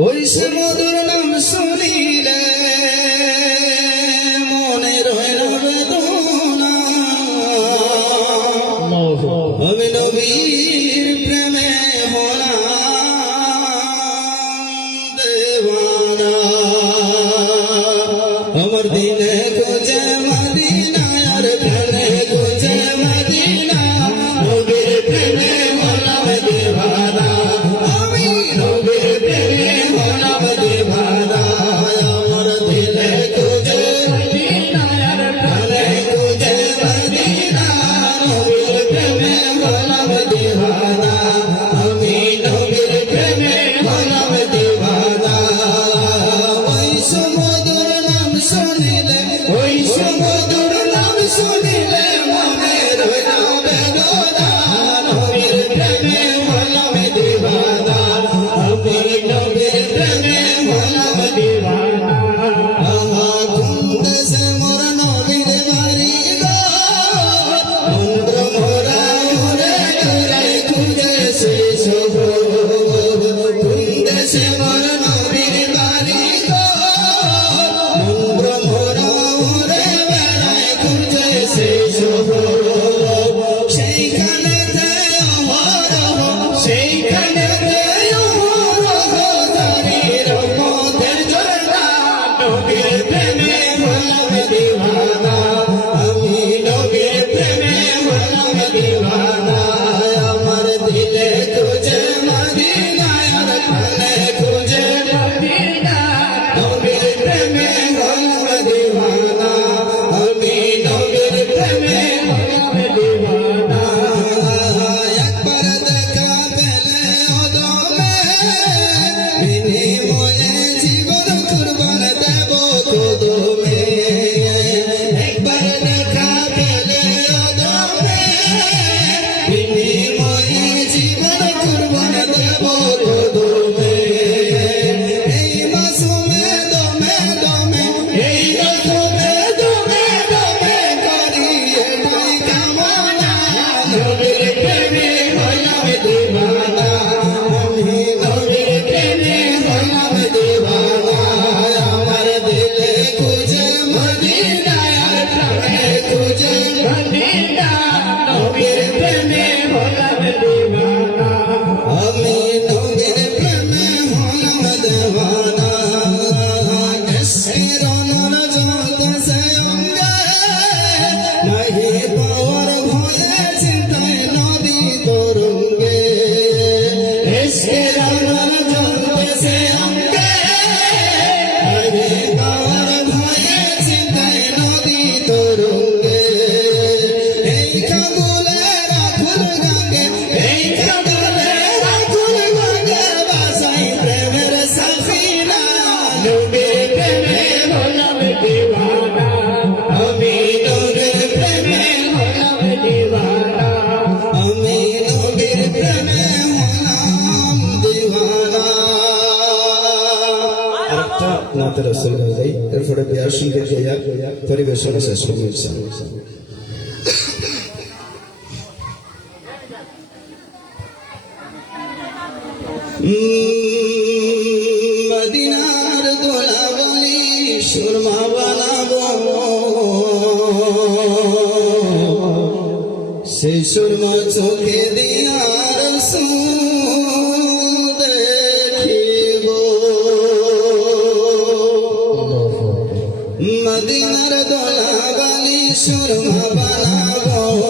হইছে মধুর নাম শুনিলে Amen. তা নাতে রসুল হয়ে যায়। এরপরে বিয়ার সঙ্গে যাইয়া পরিবেশন শেষ করব মদিনার দোলা বলি সুরমা বানাবো। সেই সুরমা চোখে দিয়ার সুর। should have